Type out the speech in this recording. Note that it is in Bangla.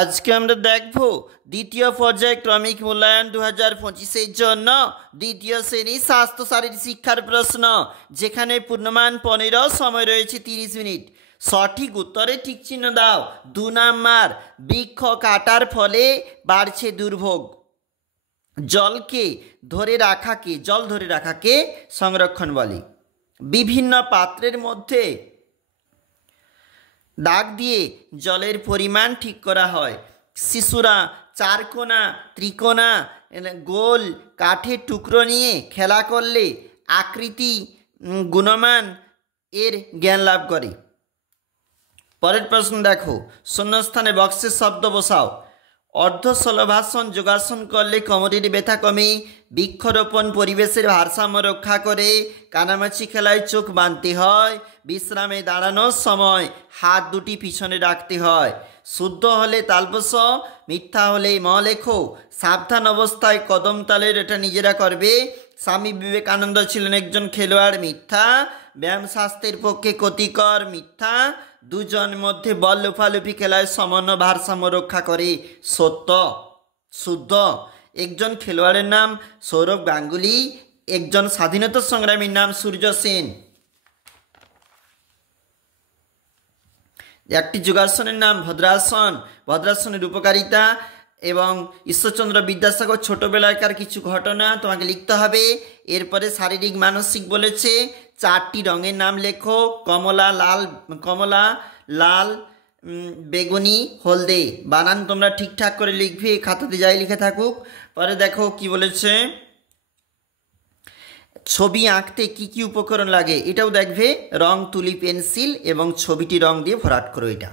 আজকে আমরা দেখব দ্বিতীয় পর্যায়ক্রমিক মূল্যায়ন 2025-এর জন্য দ্বিতীয় শ্রেণী স্বাস্থ্য শারীরিক শিক্ষার প্রশ্ন, যেখানে পূর্ণমান 15, সময় রয়েছে 30 মিনিট। সঠিক উত্তরে টিক চিহ্ন দাও। 2 নাম্বার, বৃক্ষ কাটার ফলে বাড়ছে দুর্ভোগ। জল ধরে রাখাকে সংরক্ষণ বলে। বিভিন্ন পাত্রের মধ্যে দাগ দিয়ে জলের পরিমাণ ঠিক করা হয়। শিশুরা চারকোনা, ত্রিকোণা, গোল কাঠের টুকরো নিয়ে খেলা করলে আকৃতি, গুণমান এর জ্ঞান লাভ করে। পরের প্রশ্ন দেখো, শূন্যস্থানে বক্সের শব্দ বসাও। অর্ধশলভাসন যোগাসন করলে কোমরের ব্যথা কমে, বৃক্ষরোপণ পরিবেশের ভারসাম্য রক্ষা করে, কানামাছি খেলায় চোখ বাঁধতে হয়, বিশ্রামে দাঁড়ানোর সময় হাত দুটি পিছনে রাখতে হয়। শুদ্ধ হলে তাল বসাও, মিথ্যা হলে ম লেখো। সাবধান অবস্থায় কদম তালের, এটা নিজেরা করবে। স্বামী বিবেকানন্দ ছিলেন একজন খেলোয়াড়, মিথ্যা। ব্যায়াম স্বাস্থ্যের পক্ষে ক্ষতিকর, মিথ্যা। দুজন মধ্যে বল লোফালুফি খেলায় সামান্য ভারসাম্য রক্ষা করে, সত্য। শুদ্ধ। একজন খেলোয়াড়ের নাম সৌরভ গাঙ্গুলি, একজন স্বাধীনতা সংগ্রামীর নাম সূর্য সেন। একটি যোগাসনের নাম ভদ্রাসন। ভদ্রাসনের উপকারিতা এবং ঈশ্বরচন্দ্র বিদ্যাসাগর ছোটবেলাকার কিছু ঘটনা তোমাকে লিখতে হবে। এরপরে শারীরিক মানসিক বলেছে। 4টি রঙের নাম লেখো। কমলা, লাল, বেগুনি, হলদে। বানান তোমরা ঠিকঠাক করে লিখবে, খাতাতে যাই লিখে থাকুক। পরে দেখো কি বলেছে, ছবি আঁকতে কি কি উপকরণ লাগে এটাও দেখবে। রং, তুলি, পেন্সিল এবং ছবিটি রং দিয়ে ভরাট করো এটা।